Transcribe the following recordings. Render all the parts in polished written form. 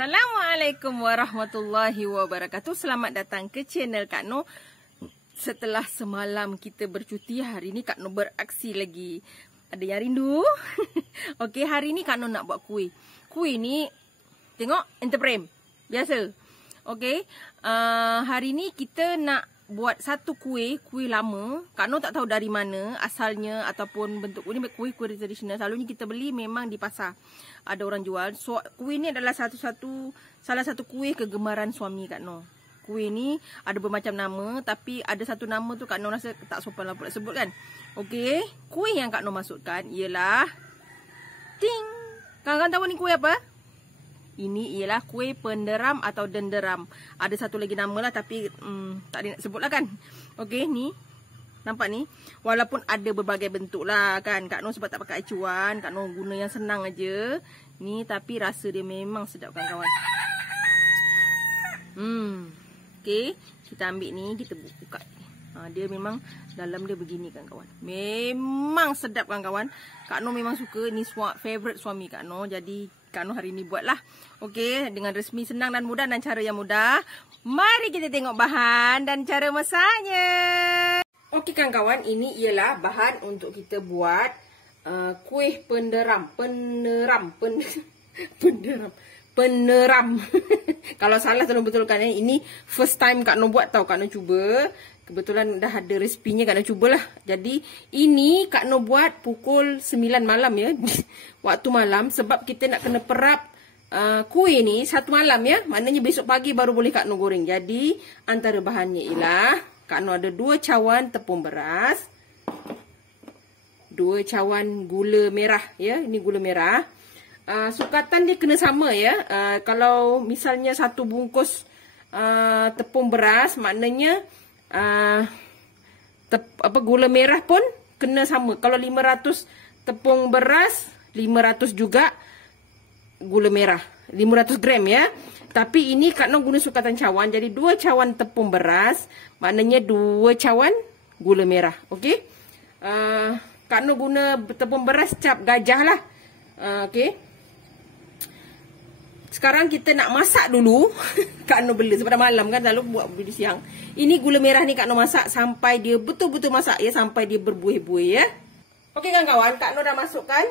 Assalamualaikum warahmatullahi wabarakatuh. Selamat datang ke channel Kak Noh. Setelah semalam kita bercuti, hari ni Kak Noh beraksi lagi. Ada yang rindu? Okey, hari ni Kak Noh nak buat kuih. Kuih ni tengok enterprem. Biasa. Okey, hari ni kita nak buat satu kuih lama. Kak Noh tak tahu dari mana asalnya ataupun bentuk kuih ni. Kuih tradisional selalunya kita beli memang di pasar. Ada orang jual. So, kuih ni adalah salah satu kuih kegemaran suami Kak Noh. Kuih ni ada bermacam nama, tapi ada satu nama tu Kak Noh rasa tak sopan lah pula sebut kan. Okey, kuih yang Kak Noh masukkan ialah ting. Kawan-kawan tahu ni kuih apa? Ini ialah kuih penderam atau denderam. Ada satu lagi nama lah, tapi tak ada nak sebut lah kan. Okey, ni nampak ni. Walaupun ada berbagai bentuk lah kan. Kak Noh sebab tak pakai acuan, Kak Noh guna yang senang aja. Ni tapi rasa dia memang sedap kawan-kawan. Okey, kita ambil ni, kita buka. Dia memang dalam dia begini kawan-kawan. Memang sedap kawan-kawan. Kak Noh memang suka. Ni favorite suami Kak Noh. Jadi Kak Noh hari ni buatlah. Okey, dengan resmi, senang dan mudah, dan cara yang mudah. Mari kita tengok bahan dan cara masaknya. Okey kawan-kawan, ini ialah bahan untuk kita buat kuih penderam. Peneram. Kalau salah tolong betulkan ya. Ini first time Kak Noh buat tau. Kak Noh cuba. Kebetulan dah ada resepinya, Kak Noh cubalah. Jadi ini Kak Noh buat pukul 9 malam ya. Waktu malam, sebab kita nak kena perap kuih ni satu malam ya. Maknanya besok pagi baru boleh Kak Noh goreng. Jadi antara bahannya ialah Kak Noh ada 2 cawan tepung beras, 2 cawan gula merah ya. Ini gula merah. Sukatan dia kena sama ya. Kalau misalnya satu bungkus tepung beras, maknanya gula merah pun kena sama. Kalau 500 tepung beras, 500 juga gula merah, 500 gram ya. Tapi ini Kak Noh guna sukatan cawan. Jadi 2 cawan tepung beras, maknanya 2 cawan gula merah. Okey. Kak Noh guna tepung beras cap gajah lah. Okey. Sekarang kita nak masak dulu. Kak Noh bela sebab dah malam kan, lalu buat video siang. Ini gula merah ni Kak Noh masak sampai dia betul-betul masak ya, sampai dia berbuih-buih ya. Okey kawan-kawan, Kak Noh dah masukkan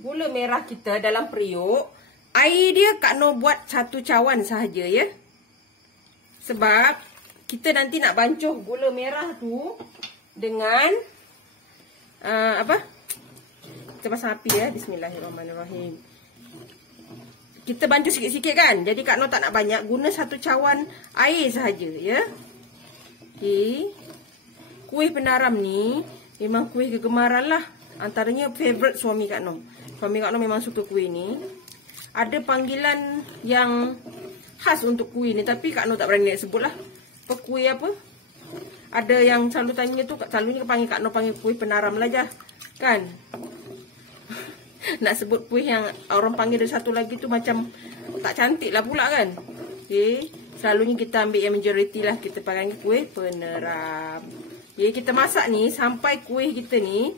gula merah kita dalam periuk. Air dia Kak Noh buat 1 cawan sahaja ya. Sebab kita nanti nak bancuh gula merah tu dengan kita pasang api ya. Bismillahirrahmanirrahim. Kita bancuh sikit-sikit kan. Jadi Kak Noh tak nak banyak, guna 1 cawan air sahaja ya. Okey. Kuih pendaram ni memang kuih kegemaran lah. Antaranya favorite suami Kak Noh. Suami Kak Noh memang suka kuih ni. Ada panggilan yang khas untuk kuih ni, tapi Kak Noh tak berani nak sebut lah. Apa kuih apa? Ada yang selalu tanya tu, selalunya panggil Kak Noh panggil kuih pendaram lah je. Kan? Nak sebut kuih yang orang panggil ada satu lagi tu macam tak cantik lah pula kan. Okay. Selalunya kita ambil yang majoriti lah. Kita panggil kuih peneram. Okay. Kita masak ni sampai kuih kita ni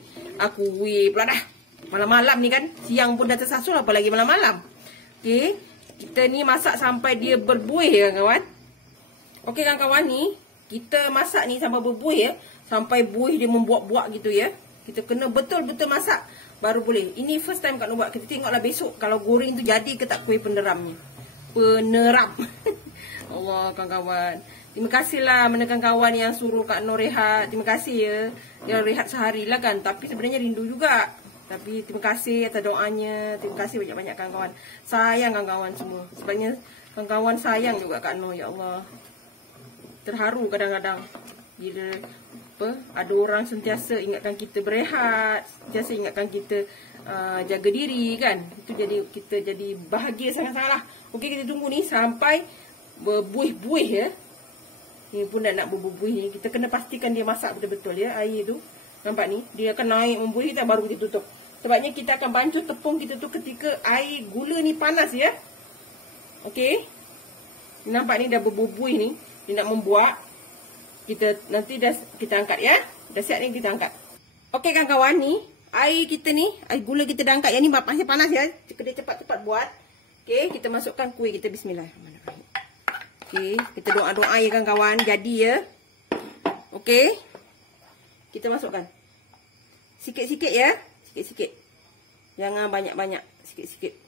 kuih pula dah. Malam-malam ni kan. Siang pun dah tersasul, apalagi malam-malam. Okay. Kita ni masak sampai dia berbuih ya kawan. Okay kawan-kawan, ni kita masak ni sampai berbuih ya. Sampai buih dia membuak-buak gitu ya. Kita kena betul-betul masak baru boleh. Ini first time Kak Noh buat. Kita tengoklah besok kalau goreng tu jadi ke tak kuih penderamnya. Peneram. Allah kawan-kawan. Terima kasihlah menekan kawan yang suruh Kak Noh rehat. Terima kasih ya. Dia rehat sehari lah kan. Tapi sebenarnya rindu juga. Tapi terima kasih atas doanya. Terima kasih banyak-banyak kawan-kawan. Sayang kawan-kawan semua. Sebenarnya kawan-kawan sayang juga Kak Noh. Ya Allah. Terharu kadang-kadang. Bila ada orang sentiasa ingatkan kita berehat, sentiasa ingatkan kita jaga diri kan. Itu jadi kita jadi bahagia sangat-sangat lah. Okey, kita tunggu ni sampai berbuih-buih ya. Ni pun dah nak berbuih ni. Kita kena pastikan dia masak betul-betul ya air tu. Nampak ni, dia akan naik membuih, kita baru kita tutup. Sebabnya kita akan bancuh tepung kita tu ketika air gula ni panas ya. Okey. Nampak ni dah berbuih ni, dia nak membuat. Kita nanti kita angkat ya. Dah siap ni, kita angkat. Okey kawan-kawan, ni air kita ni, air gula kita dah angkat. Yang ni masih panas ya. Dia cepat-cepat buat. Okey, kita masukkan kuih kita. Bismillahirrahmanirrahim. Okey, kita doa-doa ya kawan-kawan. Jadi ya. Okey. Kita masukkan. Sikit-sikit ya. Sikit-sikit. Jangan banyak-banyak. Sikit-sikit.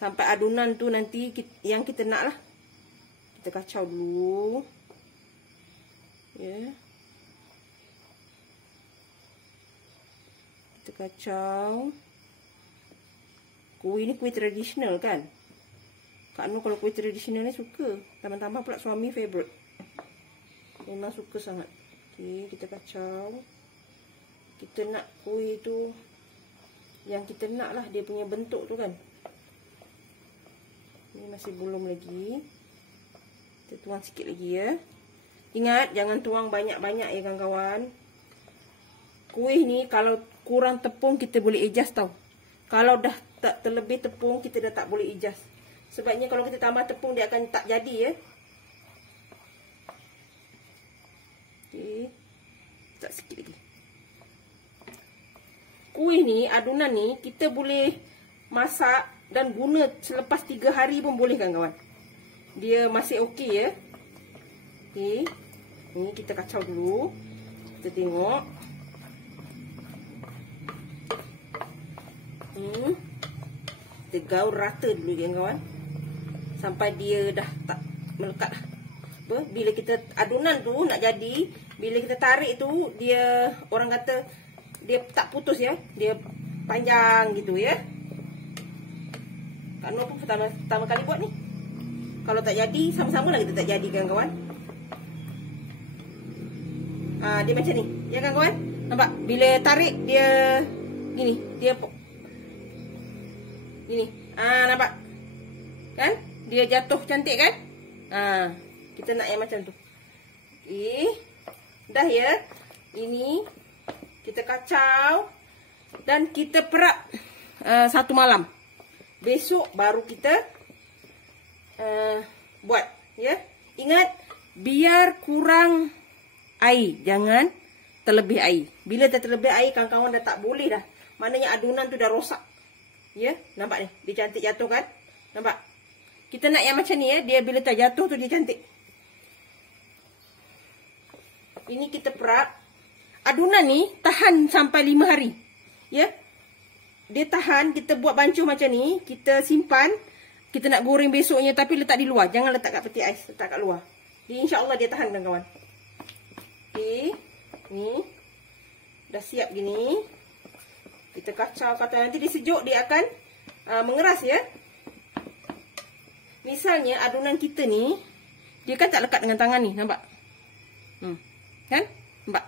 Sampai adunan tu nanti yang kita nak lah. Kita kacau dulu. Ya. Kita kacau. Kuih ni kuih tradisional kan. Kak Nur kalau kuih tradisional ni suka. Tambah-tambah pula suami favourite. Memang suka sangat. Okey, kita kacau. Kita nak kuih tu yang kita nak lah, dia punya bentuk tu kan. Ni masih belum lagi. Kita tuang sikit lagi ya. Ingat jangan tuang banyak-banyak ya kawan-kawan. Kuih ni kalau kurang tepung kita boleh adjust tau. Kalau dah tak terlebih tepung kita dah tak boleh adjust. Sebabnya kalau kita tambah tepung dia akan tak jadi ya. Okey. Tak sikit lagi. Kuih ni, adunan ni kita boleh masak dan guna selepas 3 hari pun boleh kan kawan. Dia masih okey ya. Okey. Ni kita kacau dulu. Kita tengok. Kita gaul rata dulu ya kawan. Sampai dia dah tak melekat dah. Apa? Bila kita adunan tu nak jadi, bila kita tarik tu dia orang kata dia tak putus ya. Dia panjang gitu ya. Kak Nur pun pertama kali buat ni. Kalau tak jadi, sama-sama lah kita tak jadi kan kawan. Dia macam ni. Ya kan kawan? Nampak? Bila tarik dia gini, dia gini. Nampak? Kan? Dia jatuh cantik kan? Kita nak yang macam tu. Okey. Dah ya. Ini kita kacau dan kita perap 1 malam. Besok baru kita buat ya. Ingat biar kurang air, jangan terlebih air. Bila dah terlebih air kawan-kawan dah tak boleh dah. Maknanya adunan tu dah rosak. Ya, nampak ni. Dia cantik jatuh kan? Nampak? Kita nak yang macam ni ya. Dia bila terjatuh tu dia cantik. Ini kita perap. Adunan ni tahan sampai 5 hari. Ya. Dia tahan, kita buat bancuh macam ni, kita simpan. Kita nak goreng besoknya tapi letak di luar. Jangan letak kat peti ais, letak kat luar. Jadi insya-Allah dia tahan kawan-kawan. Okey. Ni. Dah siap gini. Kita kacau-kacau, nanti dia sejuk dia akan mengeras ya. Misalnya adunan kita ni dia kan tak lekat dengan tangan ni, nampak? Kan? Nampak?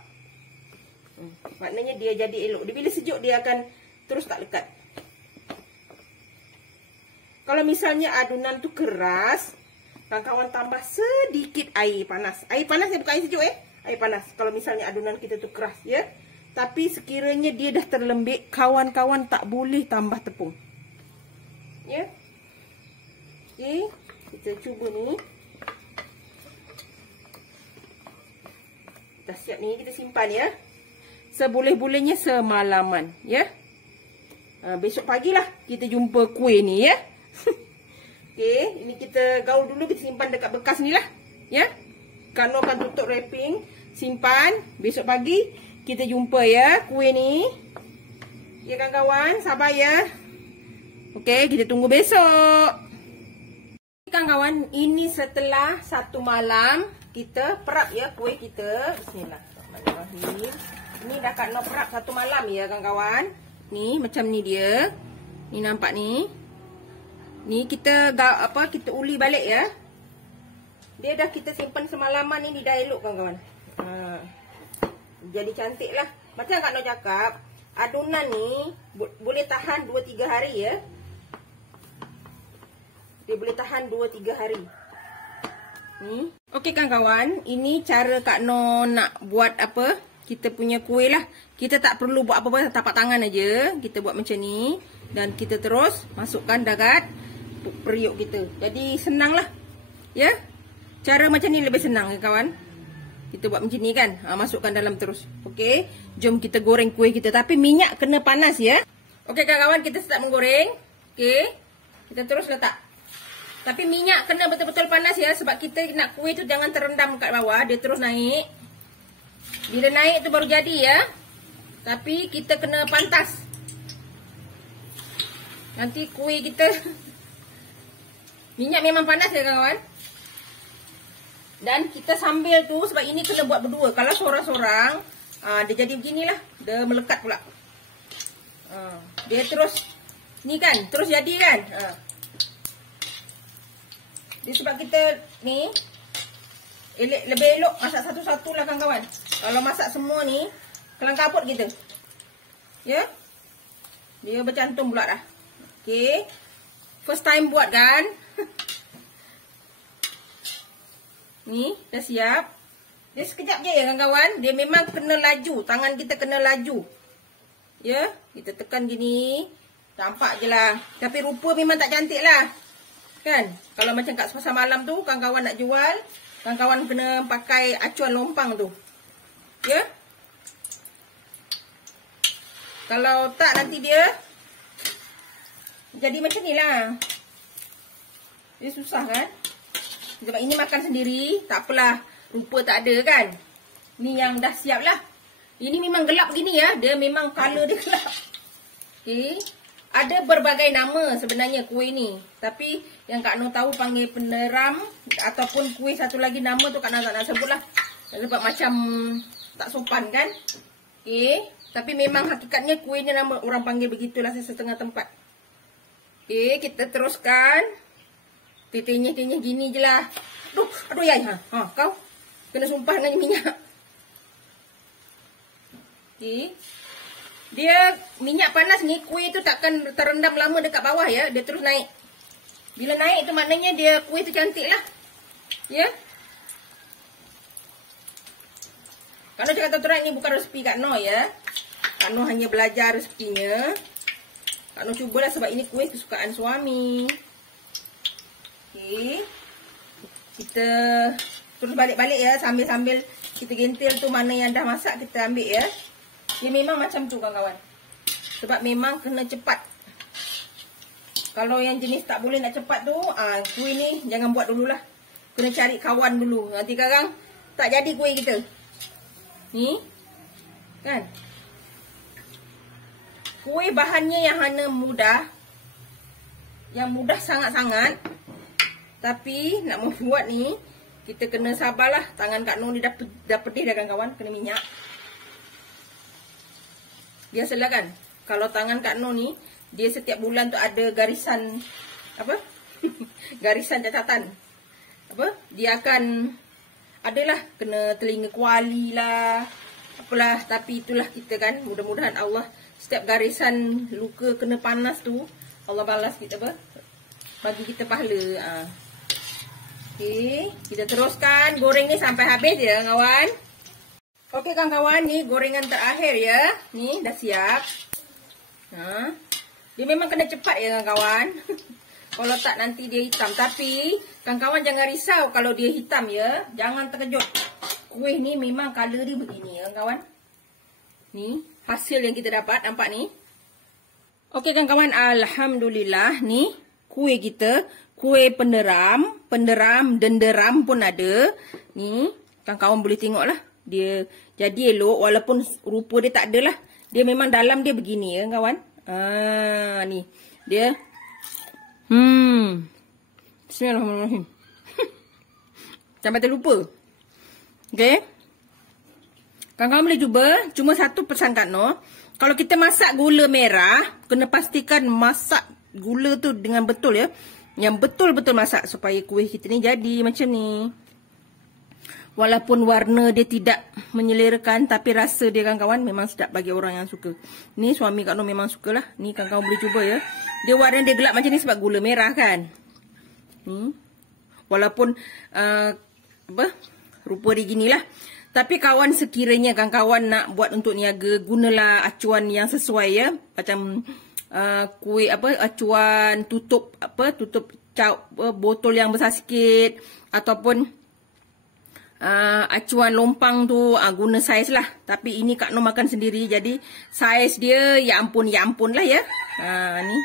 Maknanya dia jadi elok. Dia bila sejuk dia akan terus tak lekat. Kalau misalnya adunan tu keras, kawan-kawan tambah sedikit air panas. Air panas bukan air sejuk air panas. Kalau misalnya adunan kita tu keras ya. Tapi sekiranya dia dah terlembik, kawan-kawan tak boleh tambah tepung. Ya. Okey, kita cuba ni. Dah siap ni, kita simpan ya. Seboleh-bolehnya semalaman ya. Besok pagilah kita jumpa kuih ni ya. Okey, ini kita gaul dulu, kita simpan dekat bekas ni lah ya. Kak Nur akan tutup wrapping, simpan. Besok pagi kita jumpa ya kuih ni. Ya kawan-kawan, sabar ya. Okey, kita tunggu besok. Kawan-kawan, ini setelah 1 malam kita perap ya kuih kita. Bismillahirrahmanirrahim. Ini dah Kak Nur perap 1 malam ya kawan-kawan. Ni macam ni dia. Ni nampak ni. Ni kita kita uli balik ya. Dia dah kita simpan semalaman ni, dah elok kawan-kawan. Jadi cantik lah. Macam Kak Nur cakap, adunan ni boleh tahan 2-3 hari ya. Dia boleh tahan 2-3 hari. Ni. Okey kawan-kawan, ini cara Kak Nur nak buat apa? Kita punya kuih lah. Kita tak perlu buat apa-apa, tapak tangan aja. Kita buat macam ni dan kita terus masukkan dekat periuk kita. Jadi senang lah. Ya. Cara macam ni lebih senang ya kawan. Kita buat macam ni kan. Masukkan dalam terus. Okey. Jom kita goreng kuih kita. Tapi minyak kena panas ya. Okey kawan-kawan, kita start menggoreng. Okey. Kita terus letak. Tapi minyak kena betul-betul panas ya. Sebab kita nak kuih tu jangan terendam kat bawah. Dia terus naik. Bila naik tu baru jadi ya. Tapi kita kena pantas. Nanti kuih kita minyak memang panas ya kawan. Dan kita sambil tu, sebab ini kena buat berdua. Kalau seorang-seorang dia jadi beginilah. Dia melekat pula. Dia terus ni kan, terus jadi kan. Dia sebab kita ni lebih elok masak satu-satu lah kawan-kawan. Kalau masak semua ni kelang kabut kita. Ya. Dia bercantum pula dah. Okey. First time buat kan. Ni dah siap. Dia sekejap je ya kawan-kawan. Dia memang kena laju. Tangan kita kena laju. Ya. Kita tekan gini. Nampak je lah. Tapi rupa memang tak cantik lah. Kan? Kalau macam kat pasar malam tu, kawan-kawan nak jual, kawan-kawan kena pakai acuan lompang tu. Ya? Kalau tak nanti dia jadi macam ni lah. Dia susah kan? Sebab ini makan sendiri, tak apalah. Rupa tak ada kan? Ni yang dah siap lah. Ini memang gelap gini ya. Dia memang color dia gelap. Okay. Ada berbagai nama sebenarnya kuih ni. Tapi yang Kak Noh tahu panggil peneram. Ataupun kuih satu lagi nama tu Kak Noh tak nak sebut lah. Sebab macam tak sopan kan. Okay. Tapi memang hakikatnya kuih ni nama orang panggil begitulah setengah tempat. Okay. Kita teruskan. Tenyih-tenyih gini je lah. Aduh ya. Kau kena sumpah dengan minyak. Okay. Dia minyak panas ni, kuih tu takkan terendam lama dekat bawah ya. Dia terus naik. Bila naik tu maknanya dia kuih tu cantik lah. Ya. Kalau cakap terang ni bukan resepi Kak Noh ya. Kak Noh hanya belajar resepinya. Kak Noh cubalah sebab ini kuih kesukaan suami. Okey. Kita terus balik-balik ya. Sambil-sambil kita gentil tu mana yang dah masak kita ambil ya. Dia memang macam tu kawan-kawan. Sebab memang kena cepat. Kalau yang jenis tak boleh nak cepat tu, kuih ni jangan buat dululah. Kena cari kawan dulu. Nanti sekarang tak jadi kuih kita. Ni. Kan? Kuih bahannya yang hanya mudah. Yang mudah sangat-sangat. Tapi nak membuat ni, kita kena sabarlah. Tangan Kak Noh ni dah pedih dah kawan-kawan. Kena minyak. Biasalah kan, kalau tangan Kak Noh ni, dia setiap bulan tu ada garisan, apa? Garisan catatan. Apa? Dia akan, adalah, kena telinga kuali lah. Apalah, tapi itulah kita kan, mudah-mudahan Allah, setiap garisan luka kena panas tu, Allah balas kita apa? Bagi kita pahala. Okey, kita teruskan goreng ni sampai habis ya kawan. Okey kawan-kawan, ni gorengan terakhir ya. Ni dah siap. Dia memang kena cepat ya kawan-kawan. Kalau tak nanti dia hitam. Tapi kawan-kawan jangan risau kalau dia hitam ya. Jangan terkejut. Kuih ni memang color dia begini ya kawan. Ni hasil yang kita dapat, nampak ni. Okey kawan-kawan, alhamdulillah ni kuih kita. Kuih penderam, denderam pun ada. Ni kawan-kawan boleh tengok lah. Dia jadi elok walaupun rupa dia tak ada lah. Dia memang dalam dia begini ya kawan. Ni. Dia. Bismillahirrahmanirrahim. Sampai terlupa. Okay. Kawan-kawan boleh cuba. Cuma satu pesan Kak Noh. Kalau kita masak gula merah, kena pastikan masak gula tu dengan betul ya. Yang betul-betul masak supaya kuih kita ni jadi macam ni. Walaupun warna dia tidak menyelerakan, tapi rasa dia kawan-kawan memang sedap bagi orang yang suka. Ni suami Kak Noh memang sukalah. Ni kawan-kawan boleh cuba ya. Dia warna dia gelap macam ni sebab gula merah kan. Ni. Walaupun rupa dia ginilah. Tapi kawan sekiranya kawan-kawan nak buat untuk niaga, gunalah acuan yang sesuai ya. Macam kuih acuan tutup botol yang besar sikit ataupun acuan lompang tu guna saiz lah. Tapi ini Kak Noh makan sendiri, jadi saiz dia ya ampun lah ya. Ni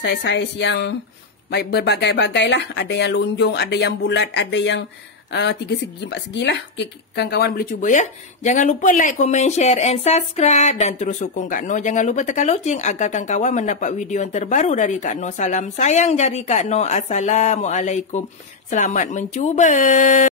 saiz-saiz yang berbagai-bagai lah. Ada yang lonjong, ada yang bulat, ada yang 3 segi, 4 segi lah. Okay, kawan-kawan boleh cuba ya. Jangan lupa like, comment, share and subscribe. Dan terus sokong Kak Noh. Jangan lupa tekan loceng agar kawan-kawan mendapat video yang terbaru dari Kak Noh. Salam sayang dari Kak Noh. Assalamualaikum. Selamat mencuba.